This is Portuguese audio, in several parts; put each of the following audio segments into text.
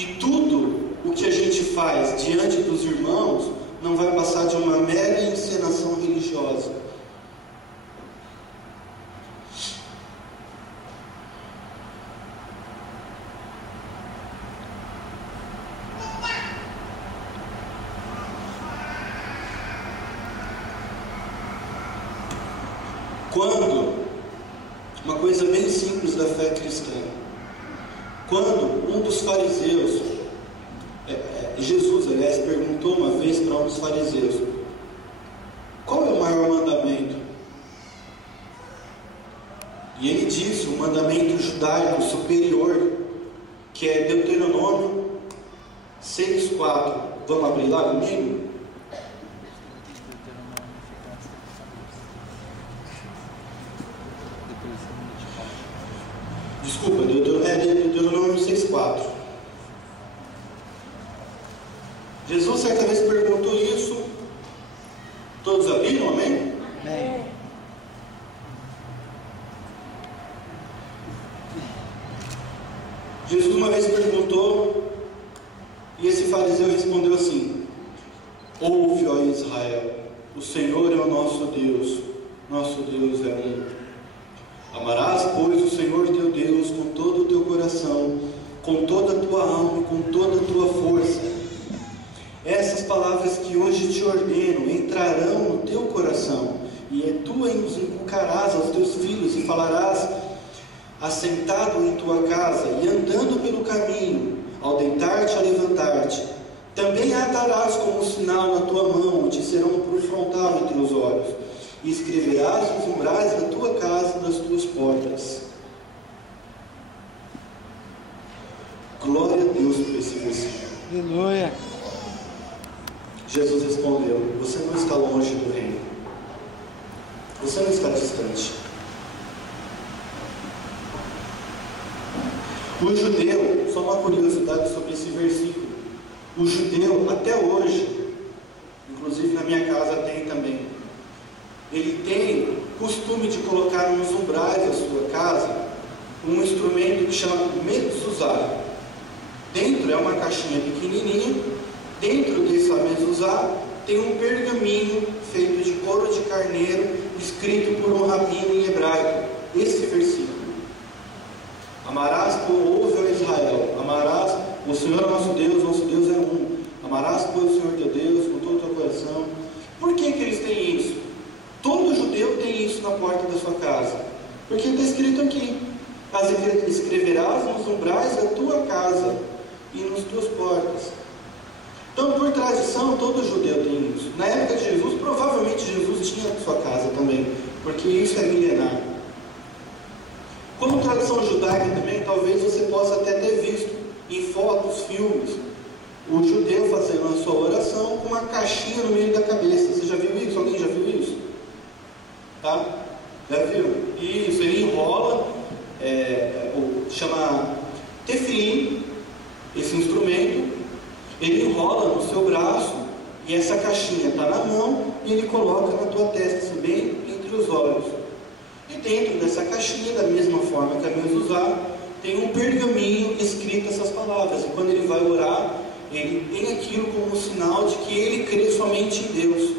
E tudo o que a gente faz diante dos irmãos não vai passar de uma mera encenação religiosa. Quando, uma coisa bem simples da fé cristã, quando um dos fariseus, Jesus, aliás, perguntou uma vez para um dos fariseus: qual é o maior mandamento? E ele disse o mandamento judaico superior, que é Deuteronômio 6,4. Vamos abrir lá comigo? Desculpa, Deuteronômio 6,4. Jesus certa vez perguntou isso. Todos abriram, amém? Amém. Jesus uma vez perguntou, e esse fariseu respondeu assim: ouve, ó Israel, o Senhor é o nosso Deus é um. Amarás, pois, o Senhor teu Deus com todo o teu coração, com toda a tua alma e com toda a tua força. Essas palavras que hoje te ordeno entrarão no teu coração, e tu os inculcarás aos teus filhos, e falarás assentado em tua casa e andando pelo caminho, ao deitar-te e a levantar-te. Também a atarás como sinal na tua mão, e te serão por frontal entre os olhos, e escreverás nos umbrais da tua casa e das tuas portas. Glória a Deus por esse versículo. Aleluia. Jesus respondeu: você não está longe do reino, você não está distante. O judeu, só uma curiosidade sobre esse versículo, o judeu até hoje, inclusive na minha casa tem também, ele tem costume de colocar nos umbrais da sua casa um instrumento que chama mezuzá. Dentro é uma caixinha pequenininha. Dentro desse mezuzá tem um pergaminho feito de couro de carneiro, escrito por um rabino em hebraico. Esse versículo: amarás, ouve, ó Israel, amarás o Senhor nosso Deus é um. Amarás, pois, o Senhor teu Deus com todo o teu coração. Por que eles têm isso? Todo judeu tem isso na porta da sua casa, porque está escrito aqui: escreverás nos umbrais da tua casa e nas tuas portas. Então, por tradição, todo judeu tem isso. Na época de Jesus, provavelmente Jesus tinha a sua casa também, porque isso é milenar. Como tradição judaica também, talvez você possa até ter visto em fotos, filmes, o judeu fazendo a sua oração com uma caixinha no meio da cabeça. Você já viu isso? Alguém já viu isso? Tá? Já viu? Isso, ele enrola, chama tefilim, esse instrumento, ele enrola no seu braço, e essa caixinha está na mão, e ele coloca na tua testa, assim, bem entre os olhos. E dentro dessa caixinha, da mesma forma que a mezuzá, tem um pergaminho escrito essas palavras, e quando ele vai orar, ele tem aquilo como sinal de que ele crê somente em Deus.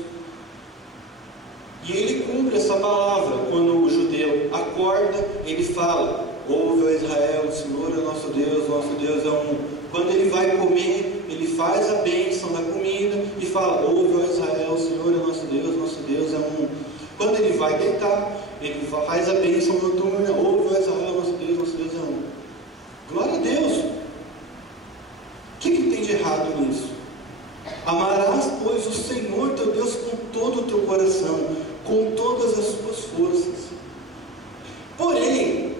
E ele cumpre essa palavra. Quando o judeu acorda, ele fala: ouve, ó Israel, o Senhor é o nosso Deus é um. Quando ele vai comer, ele faz a bênção da comida e fala: ouve, ó Israel, o Senhor é o nosso Deus é um. Quando ele vai deitar, ele faz a bênção noturna: ouve, ó Israel, nosso Deus é um. Glória a Deus! O que tem de errado nisso? Amarás, pois, o Senhor teu Deus com todo o teu coração, com todas as suas forças. Porém,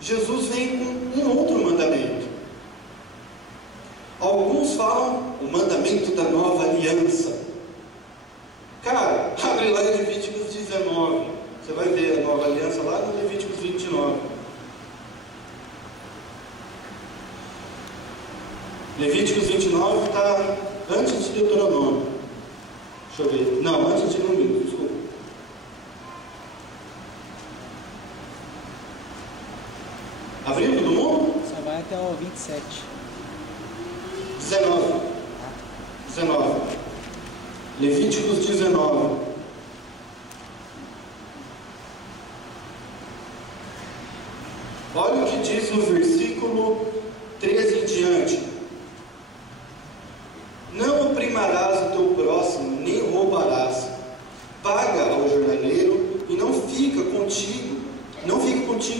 Jesus vem com um outro mandamento. Alguns falam o mandamento da nova aliança. Cara, abre lá em Levíticos 19. Você vai ver a nova aliança lá no Levíticos 29. Levíticos 29 está antes de Deuteronômio. Deixa eu ver. Não, antes de Números, desculpa. Abriu todo mundo? Só vai até o 27. 19. Levíticos 19. Olha o que diz no versículo 13 em diante. Não oprimirás o teu próximo, nem roubarás. Paga ao jornaleiro e não fica contigo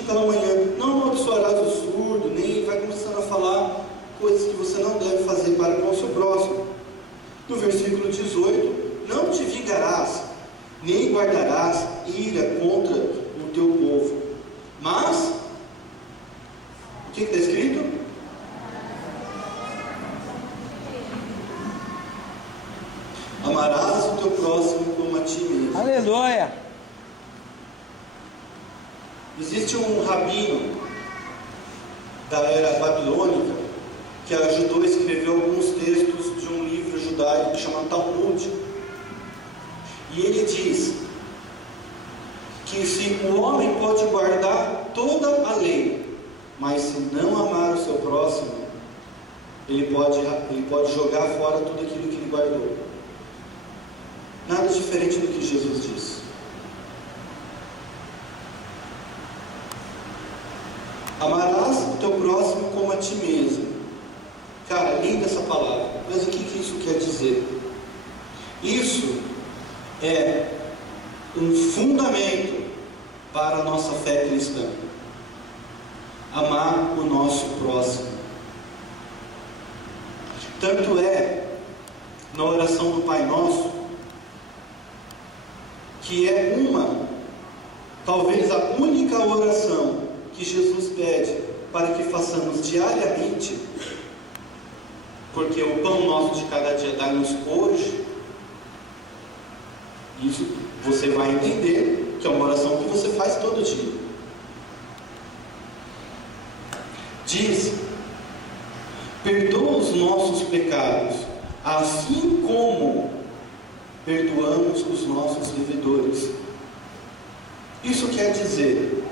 pela manhã. Não amaldiçoarás o surdo, nem vai começando a falar coisas que você não deve fazer para com o seu próximo. No versículo 18, não te vingarás, nem guardarás ira contra o teu povo. Mas, o que está escrito? Amarás o teu próximo como a ti mesmo. Aleluia! Existe um rabino da era babilônica que ajudou a escrever alguns textos de um livro judaico chamado Talmud. E ele diz que se o homem pode guardar toda a lei, mas se não amar o seu próximo, ele pode jogar fora tudo aquilo que ele guardou. Nada diferente do que Jesus disse. Amarás o teu próximo como a ti mesmo. Cara, linda essa palavra. Mas o que isso quer dizer? Isso é um fundamento para a nossa fé cristã. Amar o nosso próximo. Tanto é, na oração do Pai Nosso, que é talvez a única oração que Jesus pede para que façamos diariamente, porque o pão nosso de cada dia dá-nos hoje. Isso você vai entender que é uma oração que você faz todo dia. Diz: perdoa os nossos pecados, assim como perdoamos os nossos devedores. Isso quer dizer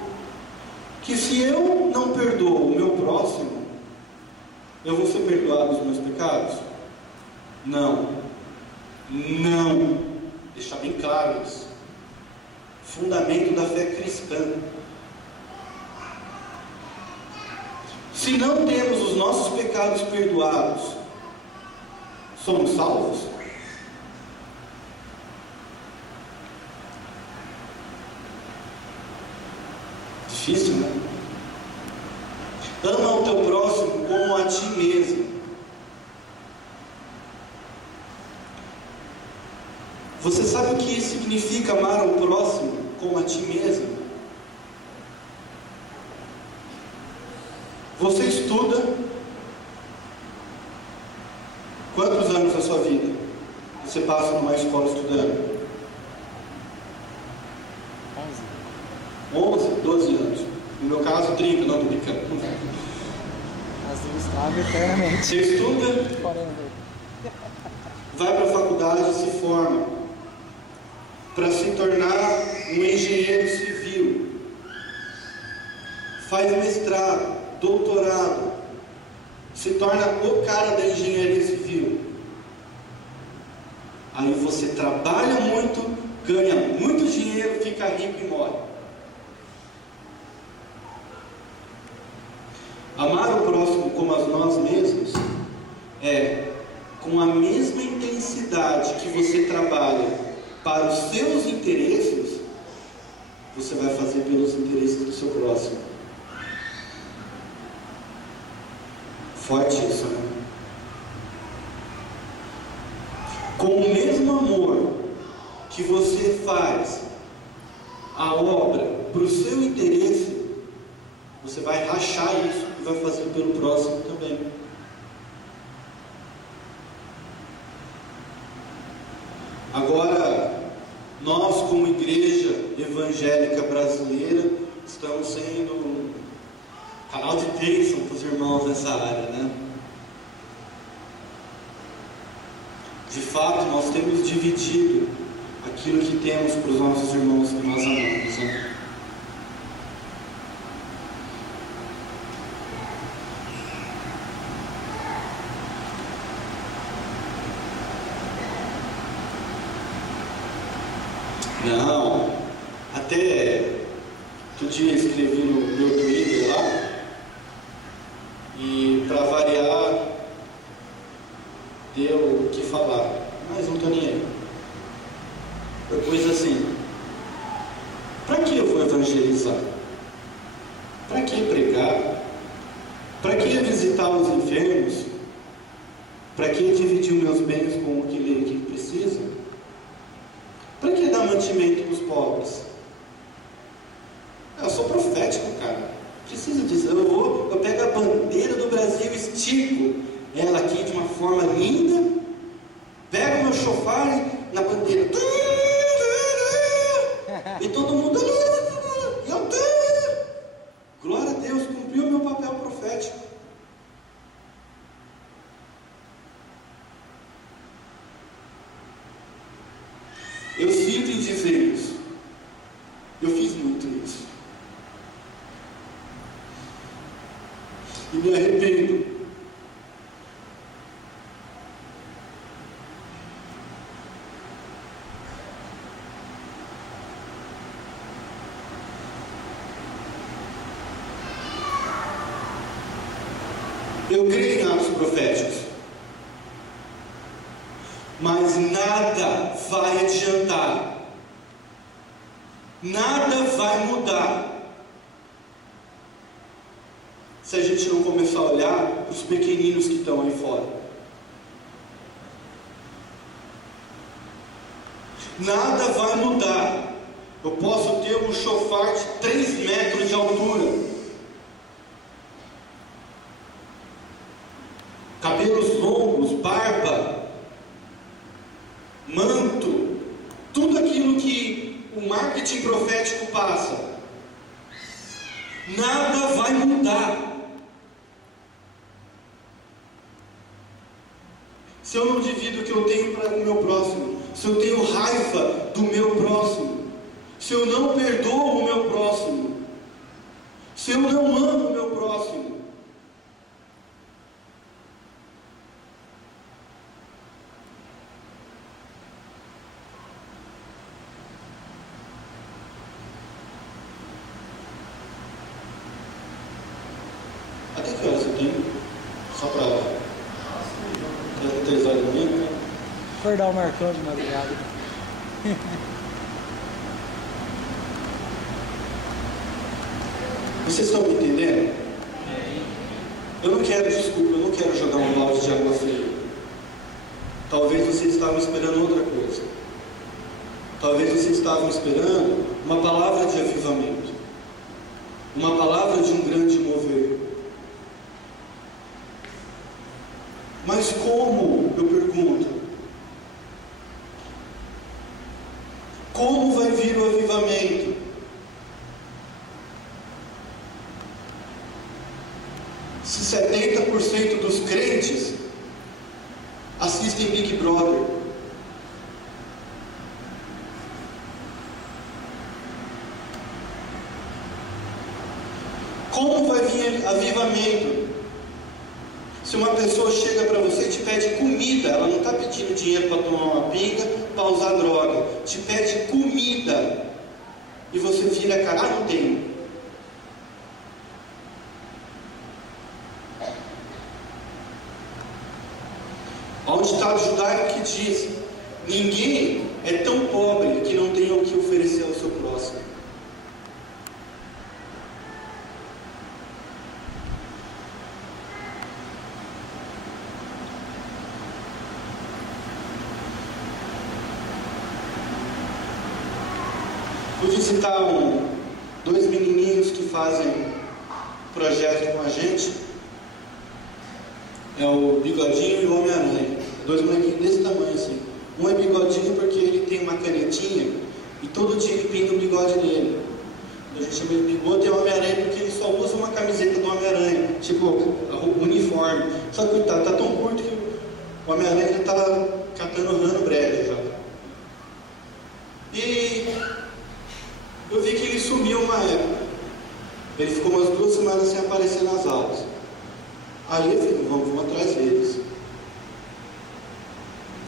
que se eu não perdoo o meu próximo, eu vou ser perdoado dos meus pecados? Não. Deixar bem claro isso. Fundamento da fé cristã. Se não temos os nossos pecados perdoados, somos salvos? Difícil, né? Ama o teu próximo como a ti mesmo. Você sabe o que significa amar o próximo como a ti mesmo? Você estuda quantos anos da sua vida você passa numa escola estudando? 11, 12 anos. No meu caso, 30, não estou brincando. Você estuda, vai para a faculdade e se forma para se tornar um engenheiro civil, faz mestrado, doutorado, se torna o cara da engenharia civil. Aí você trabalha muito, ganha muito dinheiro, fica rico e morre. Amar o próximo como a nós mesmos é com a mesma intensidade que você trabalha para os seus interesses, você vai fazer pelos interesses do seu próximo. Forte isso, né? Com o mesmo amor que você faz a obra para o seu interesse, você vai rachar isso e vai fazer pelo próximo também. Agora, nós como igreja evangélica brasileira, estamos sendo canal de bênção para os irmãos nessa área, né? De fato, nós temos dividido aquilo que temos para os nossos irmãos que nós amamos, né? Não, até outro dia escrevi no meu Twitter lá, e para variar, deu o que falar, mas não estou nem aí. Eu pus assim: para que eu vou evangelizar? Para que pregar? Para que visitar os enfermos? Para que dividir meus bens com o que precisa? Para que dar mantimento para os pobres? Eu sou profético, cara. Precisa disso. Eu pego a bandeira do Brasil, estico ela aqui de uma forma linda, pego o meu chofar na bandeira, e todo mundo, glória a Deus, cumpriu o meu papel profético. Eu sinto em dizer isso. Eu fiz muito isso. E me arrependo. Eu creio em atos proféticos, mas nada vai adiantar, nada vai mudar, se a gente não começar a olhar para os pequeninos que estão aí fora. Nada vai mudar. Eu posso ter um chofar de 3 metros de altura, cabelos longos, barba, manto, tudo aquilo que o marketing profético passa. Nada vai mudar se eu não divido o que eu tenho para o meu próximo, se eu tenho raiva do meu próximo, se eu não perdoo o meu próximo, se eu não amo o meu próximo. Até que horas eu tenho? Só para 3 horas da manhã? Acordar o Marcão de madrugada. Vocês estão me entendendo? Eu não quero, desculpa, eu não quero jogar um balde de água fria. Talvez vocês estavam esperando outra coisa. Talvez vocês estavam esperando uma palavra de avivamento, uma palavra de um grande mover. Mas como, eu pergunto, como vai vir o avivamento? Se 70% dos crentes assistem Big Brother. Como vai vir avivamento? Se uma pessoa chega para você e te pede comida, ela não está pedindo dinheiro para tomar uma pinga, para usar droga, te pede comida, e você vira a cara, não tenho. Há um ditado judaico que diz: ninguém é tão pobre que não tenha o que oferecer ao seu próximo. Pude citar dois menininhos que fazem projeto com a gente. É o Bigodinho e o Homem-Aranha. Dois molequinhos desse tamanho assim. Um é Bigodinho porque ele tem uma canetinha e todo dia ele pinta o bigode dele. A gente chama ele de Bigode. E o Homem-Aranha porque ele só usa uma camiseta do Homem-Aranha, tipo uniforme. Só que tá tão curto que o Homem-Aranha já tá catando rano brejo já. E eu vi que ele sumiu uma época. Ele ficou umas 2 semanas sem aparecer nas aulas. Aí eu falei, vamos atrás deles.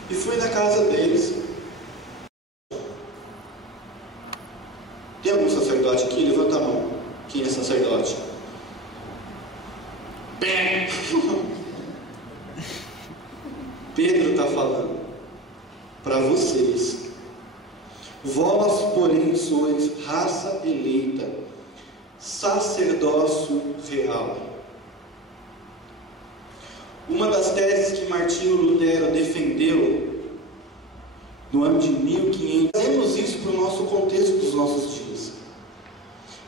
E fui na casa deles. Tem algum sacerdote aqui? Levanta a mão. Quem é sacerdote? Pé! Pedro está falando para vocês: vós, porém, sois raça eleita, sacerdócio real. Uma das teses que Martinho Lutero defendeu no ano de 1500, trazemos isso para o nosso contexto dos nossos dias,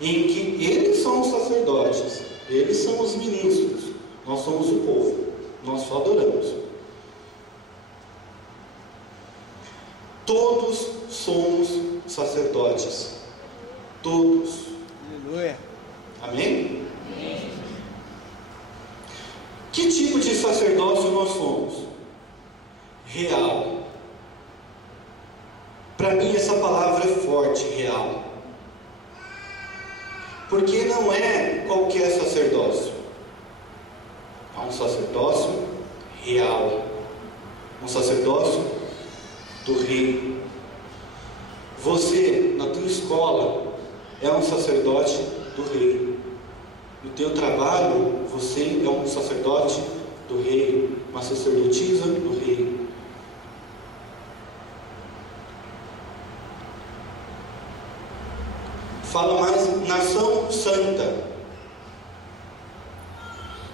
em que eles são os sacerdotes, eles são os ministros, nós somos o povo, nós só adoramos. Todos somos sacerdotes, todos. Aleluia. Amém? Que tipo de sacerdócio nós somos? Real. Para mim essa palavra é forte, real. Porque não é qualquer sacerdócio. É um sacerdócio real. Um sacerdócio do rei. Você, na tua escola, é um sacerdote do rei. No teu trabalho, você é um sacerdote do rei, uma sacerdotisa do rei. Fala mais, nação santa.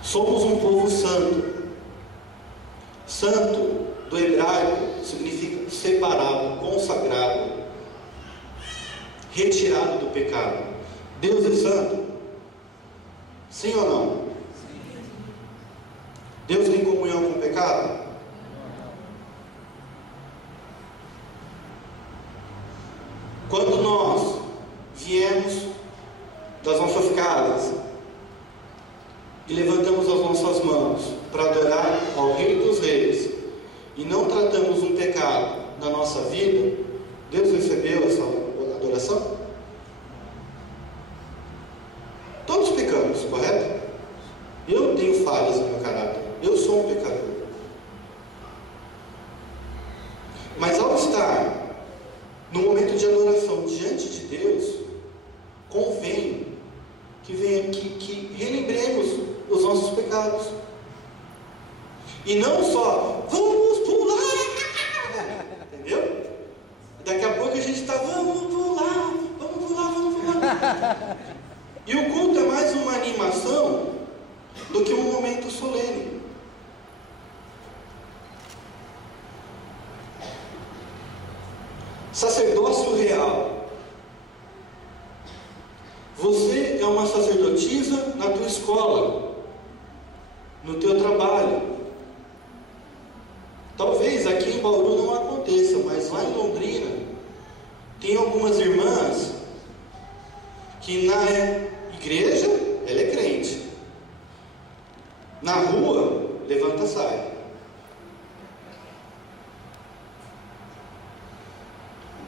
Somos um povo santo. Santo, do hebraico, significa separado, consagrado, retirado do pecado. Deus é santo? Sim ou não? Sim. Deus tem comunhão com o pecado? Quando nós viemos das nossas casas e levantamos as nossas mãos para adorar ao Rei dos Reis e não tratamos um pecado na nossa vida, Deus recebeu essa adoração? Todos pecamos, correto? Eu tenho falhas no meu caráter, eu sou um pecador. Mas ao estar no momento de adoração diante de Deus, convém que relembremos os nossos pecados. E não só, vamos pular! Entendeu? Daqui a pouco a gente está, vamos pular, vamos pular, vamos pular. E o culto é mais uma animação do que um momento solene. Sacerdócio real. Você é uma sacerdotisa na tua escola, no teu trabalho. Talvez aqui em Bauru não aconteça, mas lá em Londrina tem algumas irmãs que na igreja ela é crente, na rua levanta a saia.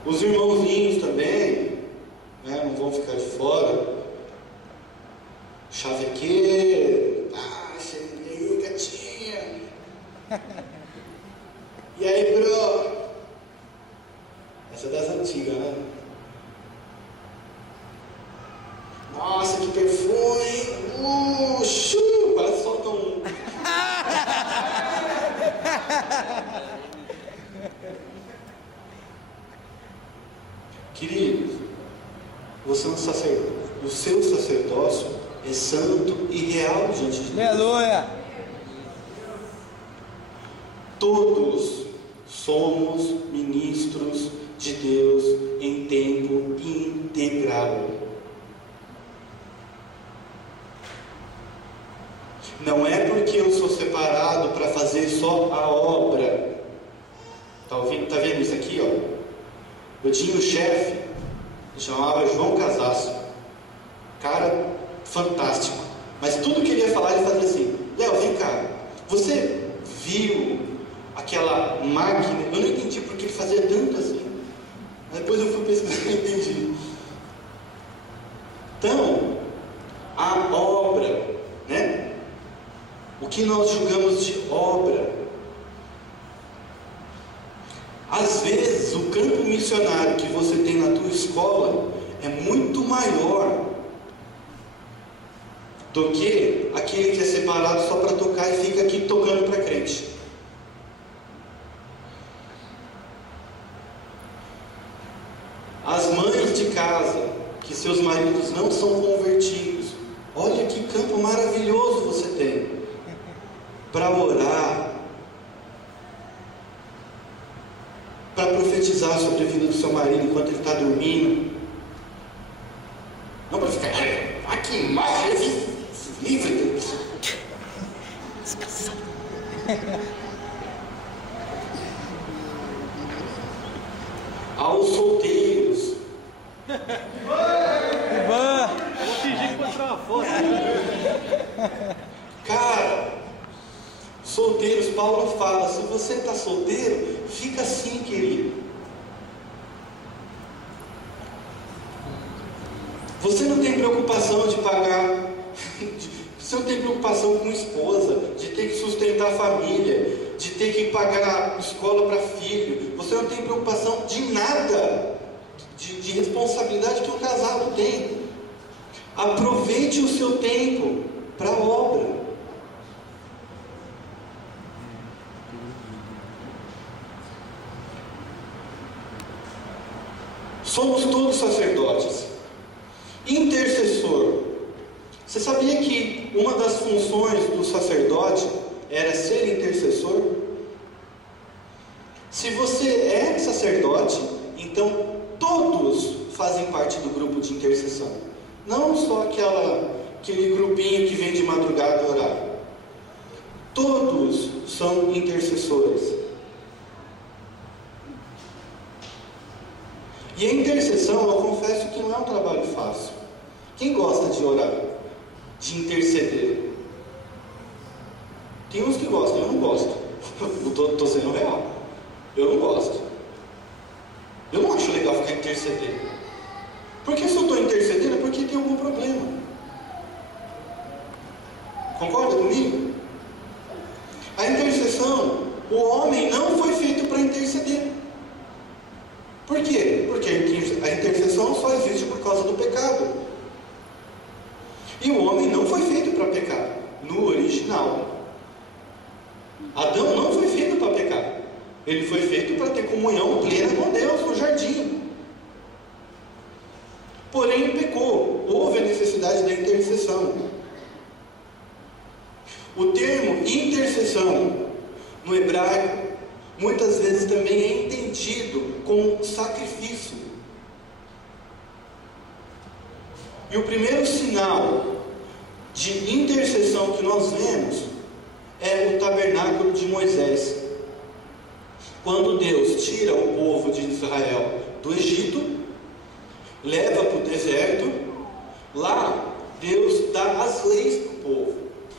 Os irmãozinhos também, né, não vão ficar de fora. Chavequeiro, cheguei, gatinha. E aí, bro? Essa é das antigas, né? Nossa, que perfume! Parece só tão. Queridos, você é um sacerdote. O seu sacerdócio é santo e real diante de Deus. Aleluia! Todos somos ministros de Deus em tempo integral. Não é porque eu sou separado para fazer só a obra. Tá vendo isso aqui, ó? Eu tinha um chefe que chamava João Casasso. Cara fantástico. Mas tudo que ele ia falar, ele fazia assim: Léo, vem cá. Você viu aquela máquina? Eu não entendi porque ele fazia tanto assim. Mas depois eu fui pesquisar e entendi. Então, a obra, né? O que nós julgamos de obra. Às vezes o campo missionário que você tem na tua escola é muito maior do que aquele que é separado só para tocar e fica aqui tocando para crente. As mães de casa, que seus maridos não são convertidos, olha que campo maravilhoso você tem para orar, para profetizar sobre a vida do seu marido enquanto ele está dormindo. Não para ficar aqui mais livre. Descansado. Aos solteiros. Vou fingir que vou tirar uma foto. Cara, solteiros, Paulo fala, se você está solteiro, fica assim, querido. Você não tem preocupação de pagar, você não tem preocupação com esposa, de ter que sustentar a família, de ter que pagar escola para filho. Você não tem preocupação de nada, de responsabilidade que um casado tem. Aproveite o seu tempo para a obra. Somos todos sacerdotes. Intercessor. Você sabia que uma das funções do sacerdote era ser intercessor? Se você é sacerdote, então todos fazem parte do grupo de intercessão. Não só aquele grupinho que vem de madrugada orar. Todos são intercessores. E a intercessão, eu confesso que não é um trabalho fácil. Quem gosta de orar? De interceder? Tem uns que gostam, eu não gosto. Estou sendo real. Eu não gosto. Eu não acho legal ficar intercedendo. Porque se eu estou intercedendo é porque tem algum problema. Concorda comigo? A intercessão, o homem não foi feito para interceder. Por quê? Porque a intercessão só existe por causa do pecado. E o homem não foi feito para pecar, no original. Adão não foi feito para pecar. Ele foi feito para ter comunhão plena com Deus no jardim. Porém pecou, houve a necessidade da intercessão. O termo intercessão, no hebraico, muitas vezes também é entendido como sacrifício. E o primeiro sinal de intercessão que nós vemos é o tabernáculo de Moisés. Quando Deus tira o povo de Israel do Egito, leva para o deserto, lá Deus dá as leis para o povo.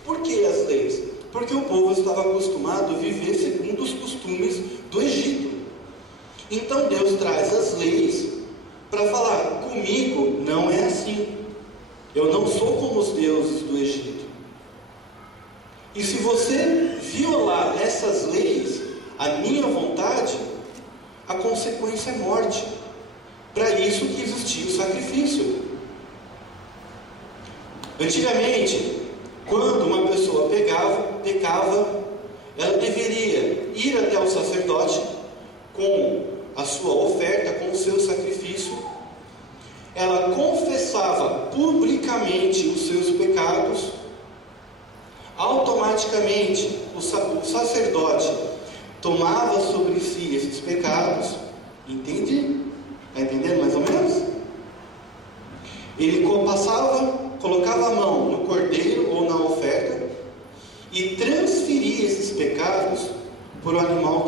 Por que as leis? Porque o povo estava acostumado a viver segundo os costumes do Egito. Então Deus traz as leis para falar, comigo não é assim. Eu não sou como os deuses do Egito. E se você violar essas leis, a minha vontade, a consequência é morte. Para isso que existia o sacrifício. Antigamente, quando uma pessoa pecava, ela deveria ir até o sacerdote com a sua oferta, com o seu sacrifício. Ela confessava publicamente os seus pecados. Automaticamente o sacerdote tomava sobre si esses pecados. Entende? Está entendendo mais ou menos? Ele colocava a mão no cordeiro ou na oferta e transferia esses pecados para o animal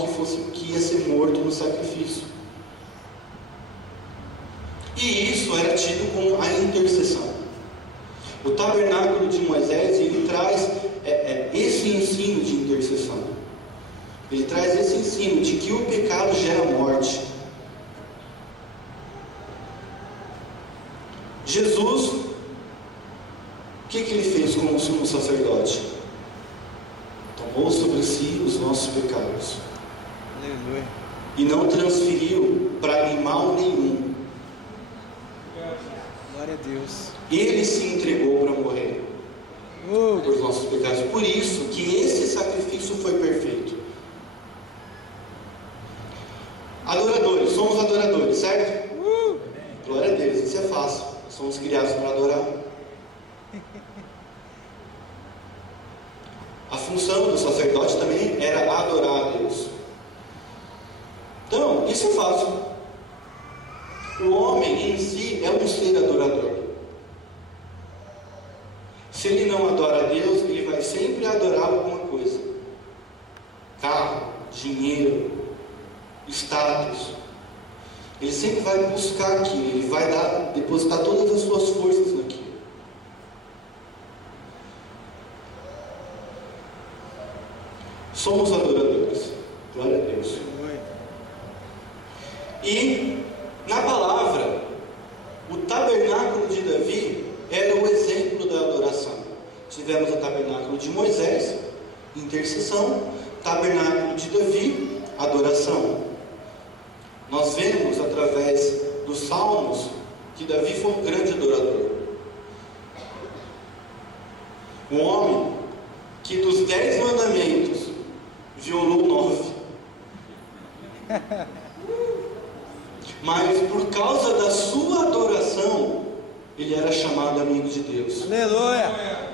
que ia ser morto no sacrifício. E isso era tido como a intercessão. O tabernáculo de Moisés, ele traz esse ensino de intercessão. Ele traz esse ensino de que o pecado gera morte. Jesus, o que ele fez como sumo sacerdote? Tomou sobre si os nossos pecados. Aleluia. E não transferiu para animal nenhum. Deus. Ele se entregou para morrer por nossos pecados. Por isso que esse sacrifício foi perfeito. Adoradores, somos adoradores, certo? Glória a Deus, isso é fácil. Somos criados para adorar. A função do sacerdote também era adorar a Deus. Então, isso é fácil. O homem em si é um ser adorador. Se ele não adora a Deus, ele vai sempre adorar alguma coisa: carro, dinheiro, status. Ele sempre vai buscar aquilo, ele vai depositar todas as suas forças naquilo. Somos adoradores. Glória a Deus. E na palavra, o tabernáculo de Davi era o exemplo da adoração. Tivemos o tabernáculo de Moisés, intercessão; tabernáculo de Davi, adoração. Nós vemos através dos salmos que Davi foi um grande adorador. Um homem que dos 10 mandamentos violou 9. Mas por causa da sua adoração, ele era chamado amigo de Deus. Aleluia!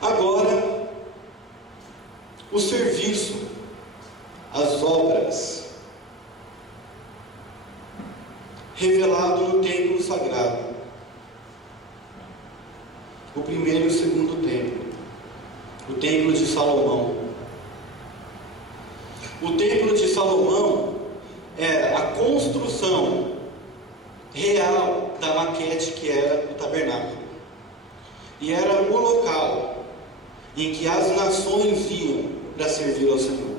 Agora, o serviço, as obras, revelado no templo sagrado. O primeiro e o segundo templo. O templo de Salomão. O templo de Salomão é a construção real da maquete que era o tabernáculo. E era o local em que as nações iam para servir ao Senhor.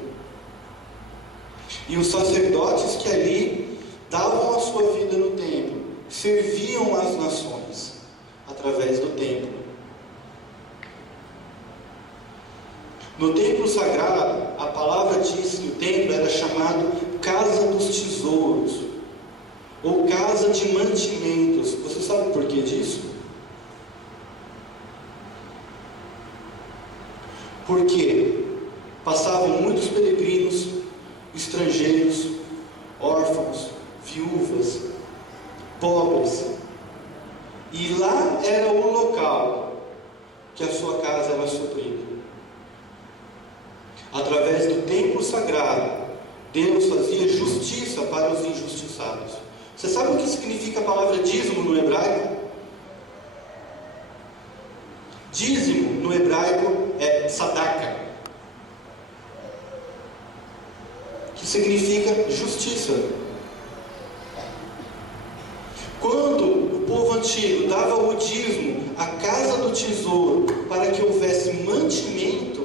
E os sacerdotes que ali davam a sua vida no templo serviam as nações através do templo. No templo sagrado, a palavra diz que o templo era chamado Casa dos Tesouros, ou Casa de Mantimentos. Você sabe por que disso? Porque passavam muitos peregrinos, estrangeiros, órfãos, viúvas, pobres, e lá era o local que a sua casa era suprida. Através do templo sagrado, Deus fazia justiça para os injustiçados. Você sabe o que significa a palavra dízimo no hebraico? Dízimo no hebraico é sadaka, que significa justiça. Quando o povo antigo dava o dízimo à casa do tesouro para que houvesse mantimento,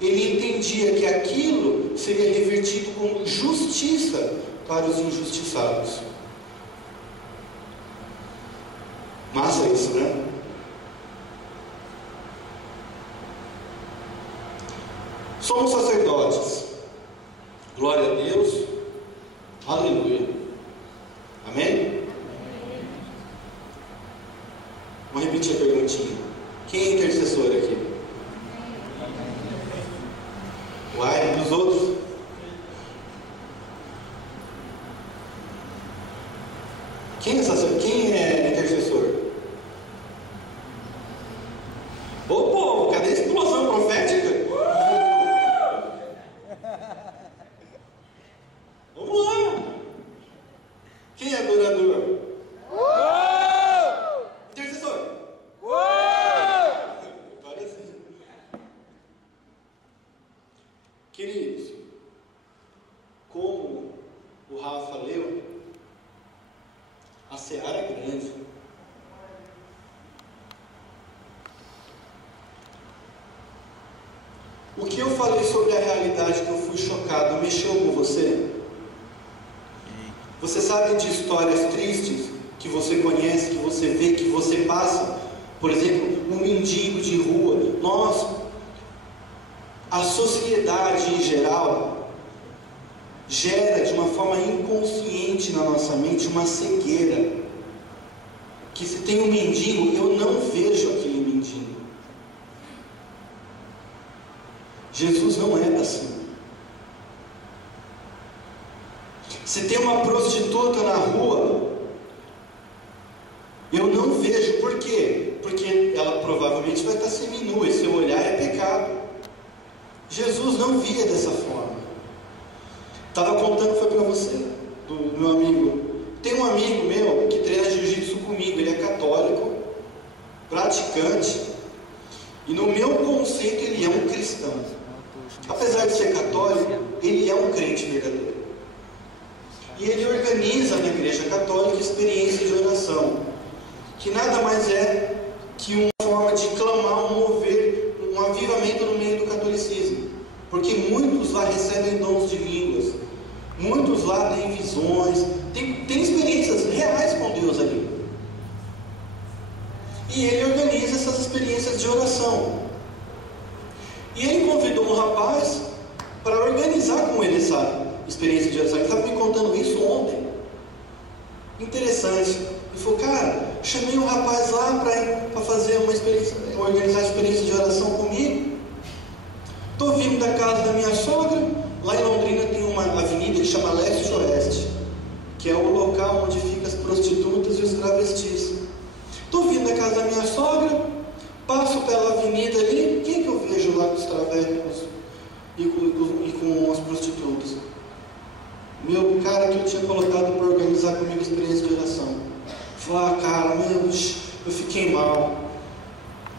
ele entendia que aquilo seria revertido como justiça para os injustiçados. Massa isso, né? Somos sacerdotes. Glória a Deus. Aleluia. Amém? Vamos repetir a perguntinha. Quem é intercessor aqui? Uai, dos outros? Quem é intercessor? Ô povo, cadê a explosão profética? Vamos lá! Quem é adorador? Intercessor? Agora sim. Queridos, como o Rafa leu, a seara é grande. O que eu falei sobre a realidade que eu fui chocado, mexeu com você? Você sabe de histórias tristes que você conhece, que você vê, que você passa? Por exemplo, um mendigo de rua. Nós, a sociedade em geral, gera de uma forma inconsciente na nossa mente uma cegueira, que se tem um mendigo, eu não vejo aquele mendigo. Jesus não era assim. Se tem uma prostituta na rua, eu não vejo. Por quê? Porque ela provavelmente vai estar seminua, e seu olhar é pecado. Jesus não via dessa forma. Estava contando, foi para você, do meu amigo. Tem um amigo meu que treina jiu-jitsu comigo. Ele é católico, praticante, e no meu conceito ele é um cristão. Apesar de ser católico, ele é um crente verdadeiro. E ele organiza na igreja católica experiência de oração, que nada mais é que uma forma de clamar, mover um avivamento no meio do catolicismo. Porque muitos lá recebem dons de línguas, muitos lá têm visões, tem experiências reais com Deus ali. E ele organiza essas experiências de oração. E ele convidou um rapaz para organizar com ele essa experiência de oração. Ele estava me contando isso ontem. Interessante. Ele falou, cara, chamei um rapaz lá para fazer uma experiência, organizar a experiência de oração comigo. Estou vindo da casa da minha sogra. Lá em Londrina tem uma avenida que chama Leste-Oeste, que é o local onde ficam as prostitutas e os travestis. Estou vindo da casa da minha sogra, passo pela avenida ali, quem que eu vejo lá com os travecos e com as prostitutas? Meu cara que eu tinha colocado para organizar comigo a experiência de oração. Falei, cara, eu fiquei mal.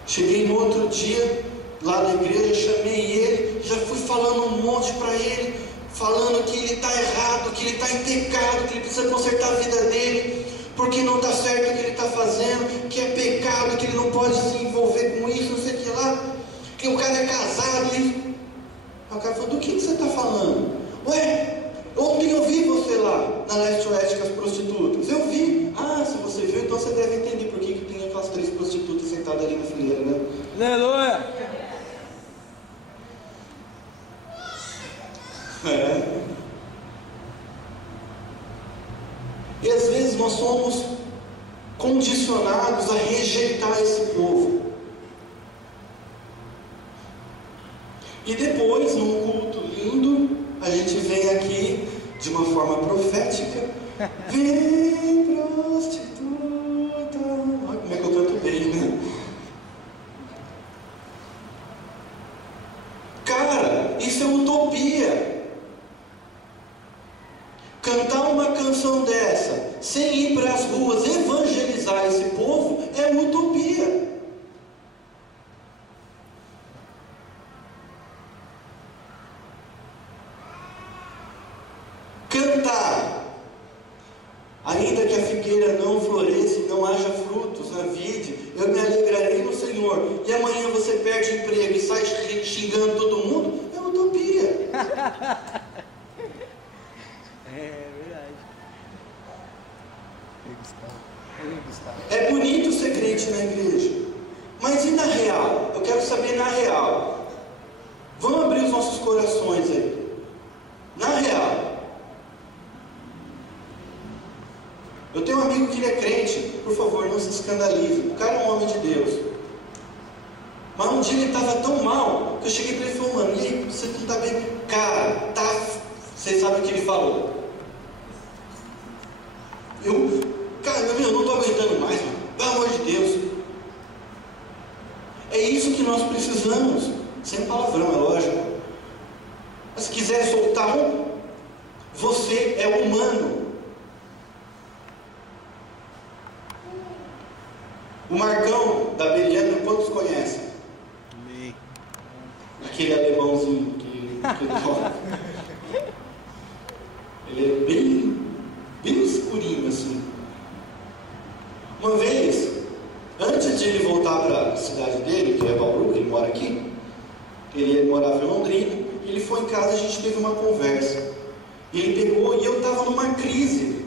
Cheguei no outro dia, lá da igreja, chamei ele, já fui falando um monte para ele, falando que ele está errado, que ele está em pecado, que ele precisa consertar a vida dele, porque não está certo o que ele está fazendo, que é pecado, que ele não pode se envolver com isso, não sei o que lá, que o cara é casado. E o cara falou, do que você está falando? Ué, ontem eu vi você lá na Leste-Oeste com as prostitutas. Eu vi. Ah, se você viu, então você deve entender por que tem aquelas 3 prostitutas sentadas ali na fileira, né? Aleluia! É. E às vezes nós somos condicionados a rejeitar esse povo. E depois, num culto lindo, a gente vem aqui de uma forma profética. Vem, prostituta. Olha como é que eu canto bem, né? Cara, isso é utopia. Cantar uma canção dessa, sem ir para as ruas evangelizar esse povo, é utopia. Cantar, ainda que a figueira não floresça e não haja frutos na vide, eu me alegrarei no Senhor. E amanhã você perde emprego e sai xingando todo mundo, é utopia. É verdade. É bonito ser crente na igreja, mas e na real? Eu quero saber na real. Vamos abrir os nossos corações aí. Na real, eu tenho um amigo que ele é crente, por favor, não se escandalize. O cara é um homem de Deus. Mas um dia ele estava tão mal que eu cheguei para ele e falei, mano, e aí, você não está bem? Cara, tá. Você sabe o que ele falou? Cara, eu não estou aguentando mais, mano. Pelo amor de Deus. É isso que nós precisamos. Sem palavrão, é lógico. Mas se quiser soltar um, você é humano. O Marcão da Beliana, quantos conhecem? Aquele alemãozinho que toca. Ele é bem escurinho assim. Uma vez, antes de ele voltar para a cidade dele, que é Bauru, que ele mora aqui, ele morava em Londrina, ele foi em casa, a gente teve uma conversa. E ele pegou, e eu estava numa crise.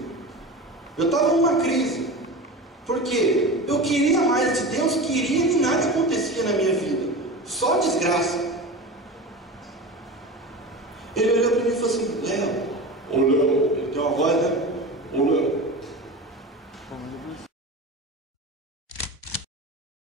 Por quê? Eu queria mais de Deus, queria e nada acontecia na minha vida. Só desgraça.